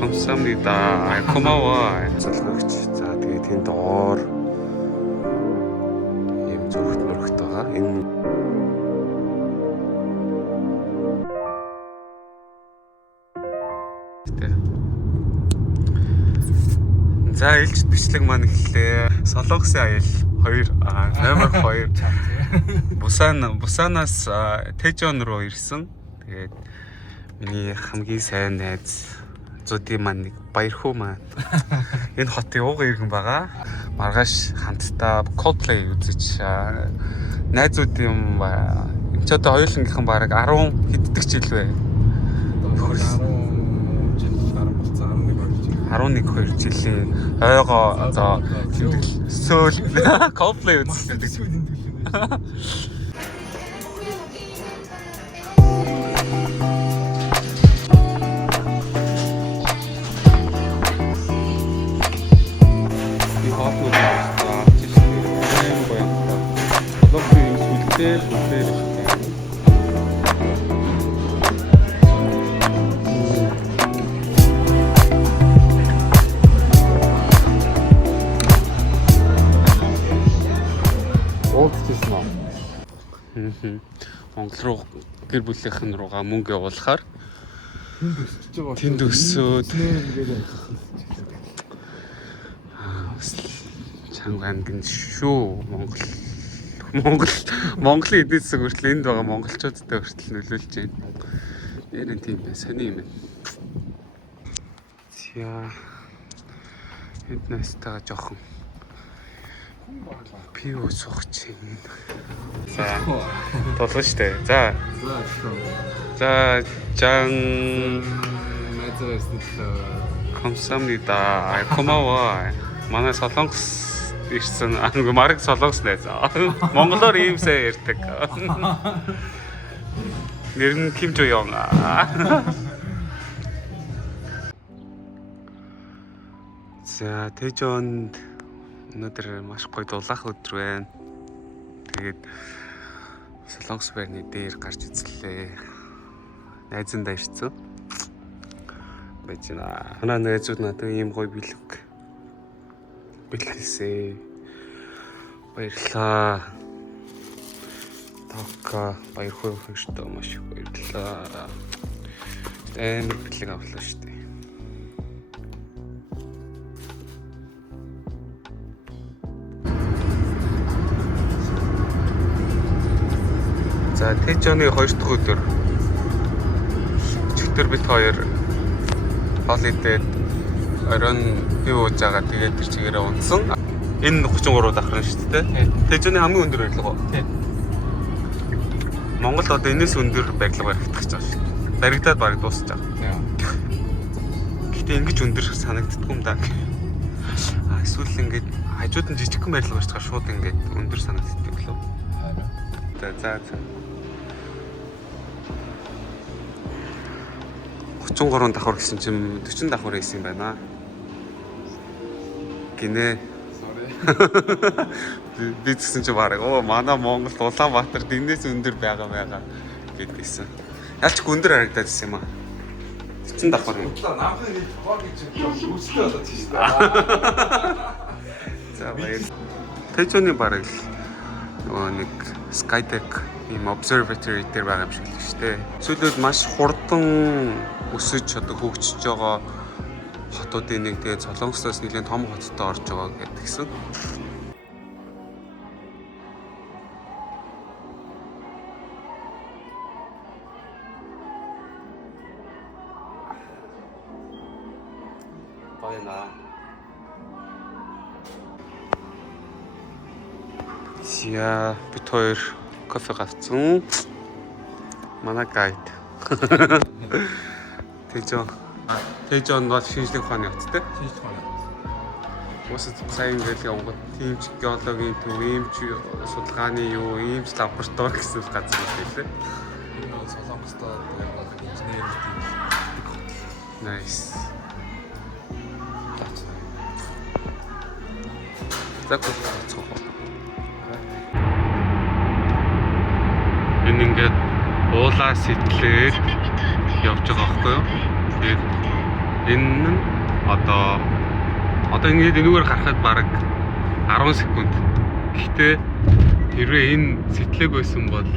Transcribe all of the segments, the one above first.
감사합니다. 고마워. залгууч. За тэгээ тэнд оор юм зөвхөн мөрөгт байгаа. Энэ за ээлжид бичлэг маань эхэллээ. Солонгосын аял 2 номер 2 Бусанаас Тэжон руу ирсэн. Тэгээд миний хамгийн сайн найз зүүдийн маань нэг баярхуу маань энэ хотын ууган иргэн байгаа. Маргааш хамтдаа Coldplay үзэж найзуудын энэ ч одоо хоёулангийнхан бараг 10 хэддэг жил бай. 11-2 жилийн ойгоо одоо сөөл Coldplay үзсэн. Монгол руу гэр бүлийнхэн руугаа мөнгө явуулахаар тэнд өсөөд чанга ангин шүү Монголын эдийн засаг хүртэл энд байгаа монголчуудтай хүртэл нөлөөлж байна. Ярин тийм бай сони юм байна. За эднэстаа жоохон пиво суух чинь. За толгой штэ. За жан 감사합니다. 고마워. манай солонгос ирсэн марг солонгос найз. Монголоор ийм сайн ярьдаг. Нэр нь Ким Жо Ён. За Тэжонд өнөөдөр маш гоё дулаах өдөр байна. Тэгээд солонгос байрны дээр гарч үзлээ. Найзандаа ирсэн. Байж байна. Манай найзууд надад ийм гоё бэлгэлсэн. Баярлалаа. Тока баярхуу хөштэй маш их баярлалаа. Амар бэлэг авлаа шүү дээ. За Тэжоны 2 дахь өдөр. Өчигдөр бид хоёр хоол идээд оройн би ууж байгаа. Тэгээд тэр чигээрээ унтсан. Энэ 33 давхрын шүү дээ. Тэжоны хамгийн өндөр барилга. Тийм. Монгол одоо энэс өндөр барилга баригдах гэж байгаа шүү. Баригдаад бараг дуусч байгаа. Гэтэ ингэж өндөр санагддаг юм да. Эсвэл ингэж хажууд нь жижигхэн барилга байж байгаа шууд ингэж өндөр санагддаг лөө. За. 33 давхар гэсэн чинь 40 давхар хийсэн юм байна. Гинэ. Би гэсэн чинь бараг манай Монгол Улаанбаатар дэнээс өндөр байгаа гэдгийгсэн. Ялч өндөр харагдаад ирсэн юм аа. 40 давхар юм. Наамхан нэг тохоо гэж үүсэлтэй болоод тийм шүү дээ. За баяр. Тэжоны бараг нөгөө нэг Skytech ийм observatory дээр байгаа юм шиг л шүү дээ. Сүүлд маш хурдан өсөж одоо хөгжиж байгаа хотуудын нэг тэгээ Солонгосоос нэлээд том хоттой орж байгаа гэдгийгсэн. Баяна. Яа, бид хоёр кофе авсан. Манай гайд. Тэжон бол шинжлэх ухааны хоттой. Шинжлэх ухааны. Уусад сайн ингээл явгод тиймч геологийн төв, иймч судалгааны юу, иймч лаборатори гэсэн газар байлээ. Энэ Солонгостой инженерийн тийм. Nice. Так цоо. Энэ ингээд уулаа сэтлээд явж байгаа байхгүй юу? Тэгээд Энэ нь одоо ингээд энүүгээр гарахад бараг 10 секунд. Гэхдээ хэрвээ энэ сэтлэг байсан бол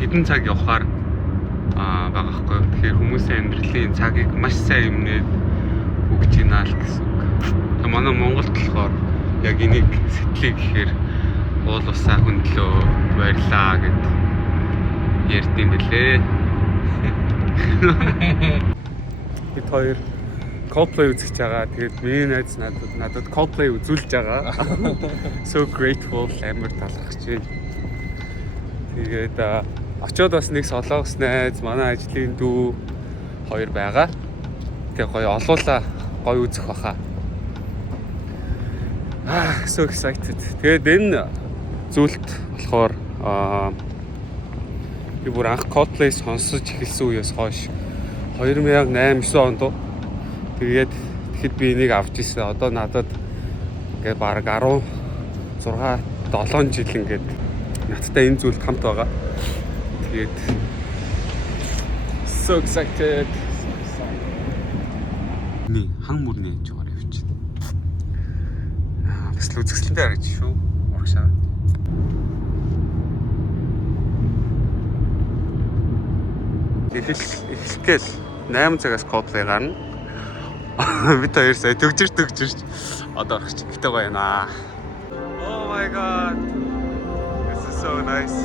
хэдэн цаг явахаар байгаа хгүй. Тэгэхээр хүмүүсийн амьдралын цагийг маш сайн эмнээд өгч ийна л гэсэн үг. Манай Монголд болохоор яг энийг сэтлэг гэхээр уул усаа хөндлөө баярлаа гэд ярьдсан бэлээ. Бид хоёр Coldplay үзэж байгаа. Тэгээд миний найз надад Coldplay үзүүлж байгаа. So grateful, амар талархаж байна. Тэгээд очоод бас нэг солонгос найз, манай ажлын дүү хоёр байгаа. Тэгээд гоё олуулаа, гоё үзэх баха. So excited. Тэгээд энэ зүйлд болохоор би бүр анх Coldplay сонсож эхэлсэн үеэс хойш 2008-9 онд тэгэхэд би энийг авч ирсэн. Одоо надад ингээд бараг 16-7 жил ингээд надтай энэ зүйлд хамт байгаа. Тэгээд so excited. Нэг хан мөрний жигээр явчих. Бас л үзэсгэлэнтэй харагч шүү. Урагшаа. Эхлэхгээл 8 цагаас Coldplay гарна. Бид хоёр сая төгжирч одоо орчих. Гэтэ гоё наа. Oh my god. This is so nice.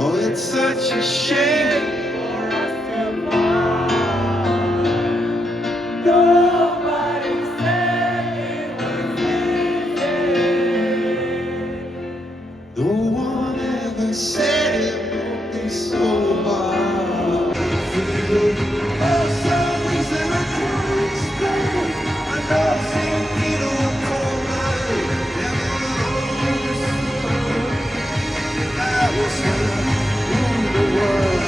Oh, it's such a shame for us to part. Nobody said it was easy. No one ever said it would be so hard. For some reason I can't explain. I know you don't call my name. I was rule the world.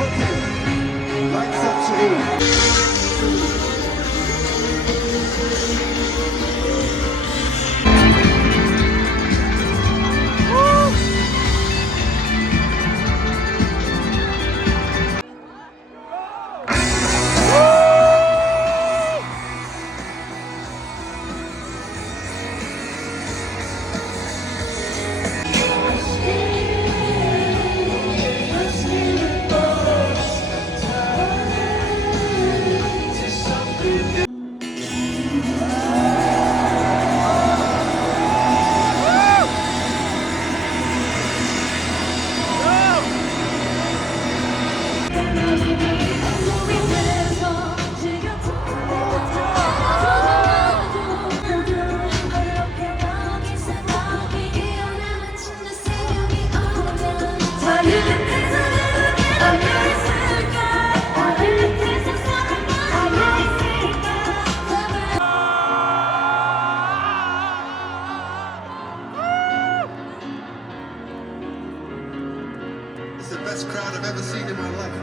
Okay, lights up to you. It's the best crowd I've ever seen in my life.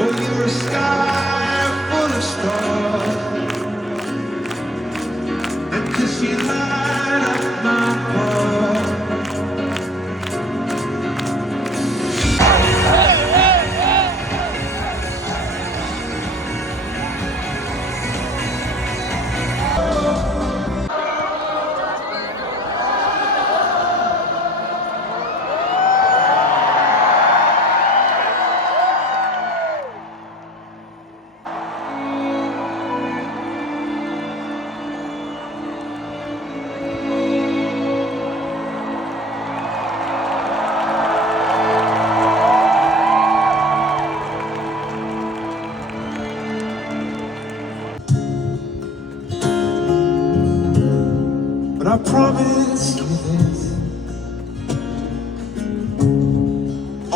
Oh, you're a sky full of stars, and 'cause you light up my heart.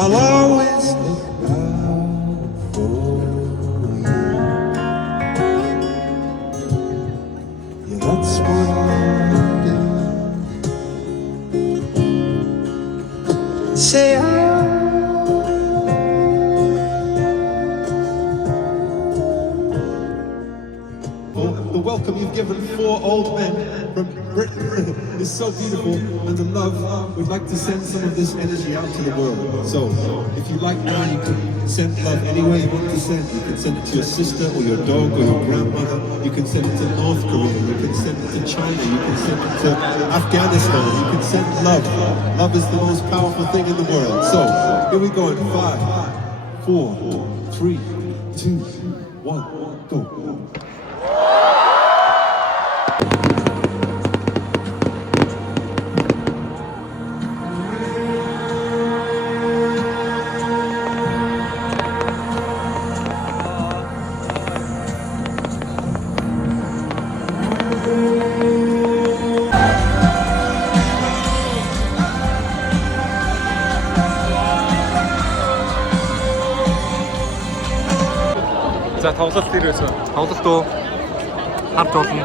I'll always look out for you. Yeah, that's what I'll do. Say the welcome you've given 4 old men from Britain is so beautiful, and the love, we'd like to send some of this energy out to the world. So, if you like now, you can send love any way you want to send. You can send it to your sister or your dog or your grandmother. You can send it to North Korea. You can send it to China. You can send it to Afghanistan. You can send love. Love is the most powerful thing in the world. So, here we go in 5, 4, 3, 2, 1, go. За тоглолт ирээсэ. Тоглолт уу? Хамт болно.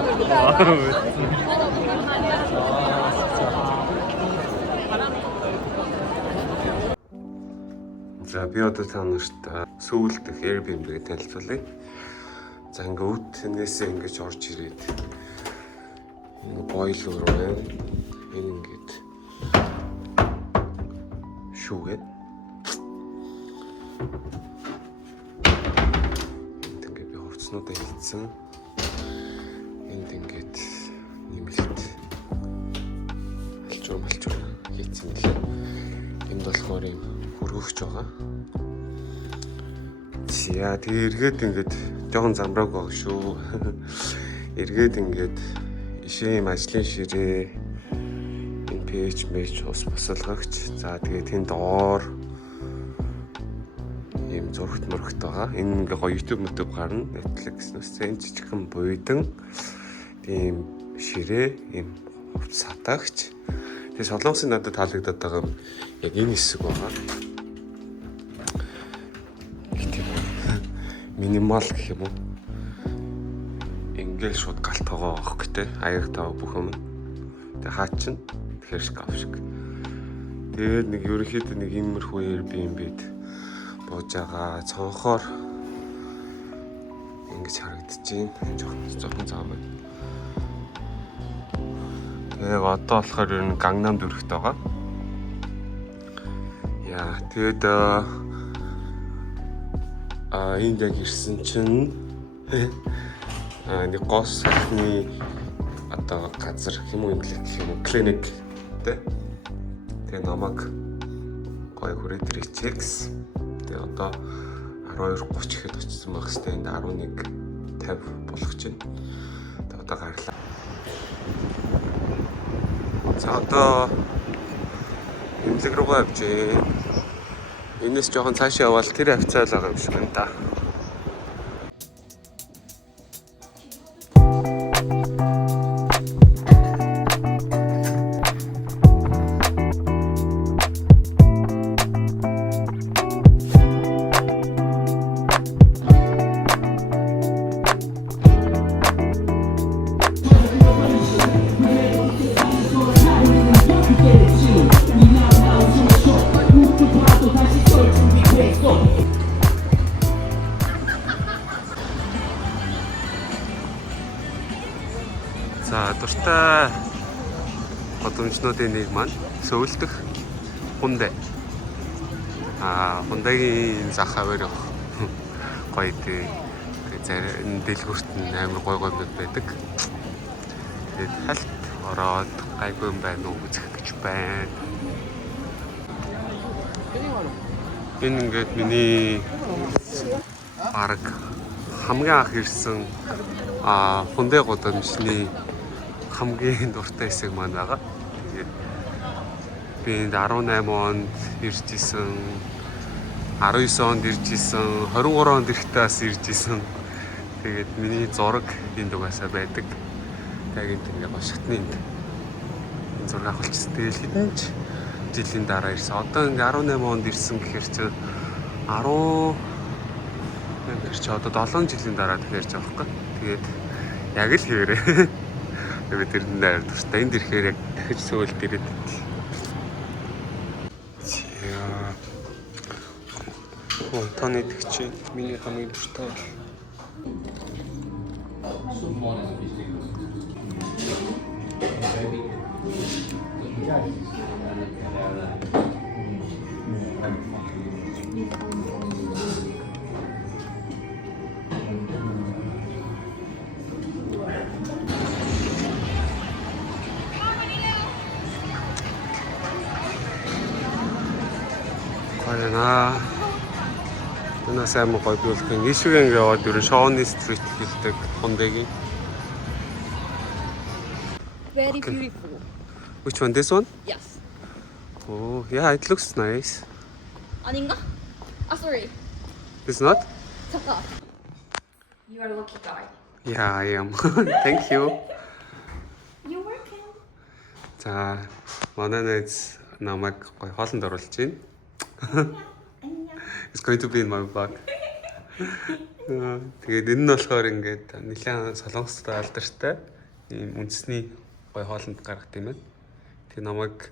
За би одоо танарт сүүлд дэх Airbnb-г танилцуулъя. За ингээ үтнээсээ ингэж орж ирээд энэ бойлоор байна. Энэ ингээд шүүгээ. Снуудаа хийцэн. Энд ингээд нэмэлт алчур хийцэн лээ. Энд болохоор юм хөргөгч байгаа. За тэгээ эргээд ингээд жоохон замбрааг байгаа шүү. Эргээд ингээд ишээ юм ажлын ширээ энэ пэйж ус босолгогч. За тэгээ тэнд доор ийм зурагт мөрөгт байгаа. Энэ ингээ гоё YouTube мөдөг гарна. Netflix-наас энэ жижигхэн буйдан ийм ширээ, ийм хувцас хатаагч. Тэгээ солонгосын надад таалагдаад байгаа юм яг энэ хэсэг байгаа. Минимал гэх юм уу? Ингээл шууд галт байгаа аах гэдэг. Аяг тав бүх юм. Тэгээ хаа чин тэгэхээр шкаф шиг. Тэгээд нэг ерөнхийдөө нэг иймэрхүү Airbnb-д бууж байгаа цонхоор ингэж харагдаж байна. Жоохон зам байна. Тэгээ одоо болохоор ер нь Gangnam дүрхт байгаа. Яа, тэгээд энд яг ирсэн чинь нэг гос сахны одоо газар юм уу юм клиник тэ. Тэгээ намайг гоё хүрээд ирчихсэн. Тэгээ одоо 12:30 гэхэд очсон байх хэвээр энд 11:50 болох чинь. Тэгээ одоо гарлаа. За одоо эмнэлэг рүүгээ явжээ. Энэс жоохон цаашаа явбал тэр хавцаал байгаа юм шиг байна да. За дуртай годомжнуудын нэг маань сөүлдөх Hyundai. Hyundai-гийн зах аваар гоё дээ. Тэгээ дэлгүүрт нь амар гоё байдаг. Тэгээд хальт ороод гайгүй юм байна уу үзэх гэж байна. Энэ ингээд миний арга хамгийн анх ирсэн Hyundai годомжны хамгийн дуртай хэсэг маань байгаа. Тэгээд би энд 18 онд ирж исэн, 19 онд ирж исэн, 23 онд ирэхдээ бас ирж исэн. Тэгээд миний зураг энд угаасаа байдаг. Тэгээд энд ингээ гоо шатны энд зураг авахулчихсан. Тэгэл хэдэн ч жилийн дараа ирсэн. Одоо ингээ 18 онд ирсэн гэхээр чи 10 тэр чи одоо 7 жилийн дараа тэгэхээр ч аахгүй. Тэгээд яг л хэвээрээ. Тэгээд тэрэн дээр тустай энд ирэхээр яг дахиж сөөлд ирээд идэв. Яа. Таны тэгчээ миний хамгийн дуртай. Баяна. Энэ сайн гоё биулах юм. Ишүүгэн яваад юу Шооны стрит хэлдэг хондэгийн. Very beautiful. Which one? This one? Yes. Oh, yeah, it looks nice. 아닌가? Sorry. It's not? 잠깐. You are a lucky guy. Yeah, I am. Thank you. You're welcome. За, манай найз намайг гоё хоолнд оруулж байна. It's going to be in my vlog. Тэгээд энэ нь болохоор ингээд нэлээд солонгостой алдартай ийм үндэсний гоё хоолнд гаргад юм байна. Тэгээ намайг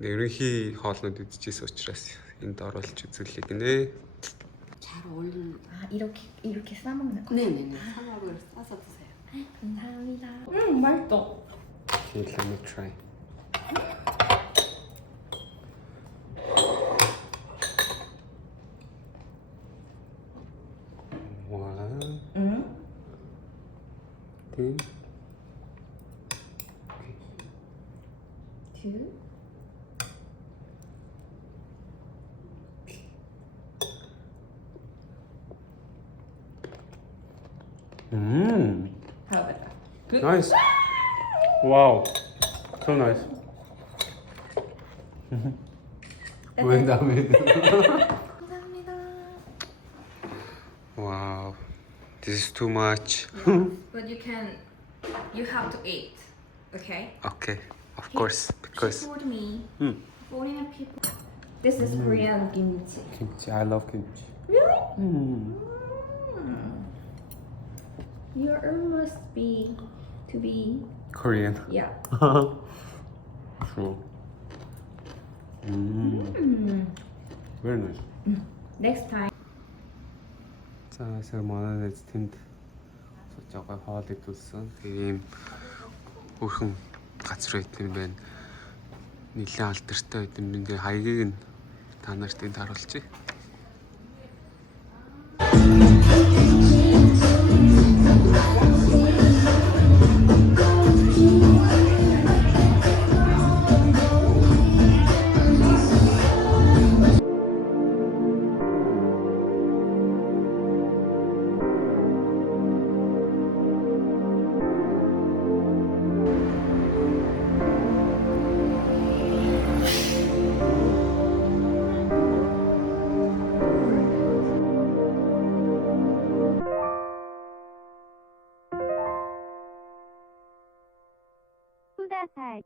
ерөнхий хоолнууд идчихсэн учраас энд оруулж үзүүлээ гинэ. 잘 어울리는. 이렇게 싸 먹는 거. 네네네. 삼합을 싸서 드세요. 감사합니다. 맛있어. Okay, let me try. One, two. Two. How about that? Good. Nice. Wow. So nice. 왜 다음에? 감사합니다. Wow. This is too much. But you have to eat, okay? Okay, of course, because She told me, Hmm. foreigner people. This is Korean kimchi. kimchi. I love kimchi. Really? Mm. Your must be to be Korean. yeah. True. Mm. Very nice. Next time. За, сая манай найз тэнд сууж байгаа хоол идүүлсэн. Тэгээ ийм хөрхөн газар байт юм байна. Нилээн алдартай байт юм. Тэгээ хаягийг нь та нарт энд харуулчих. Kudasai.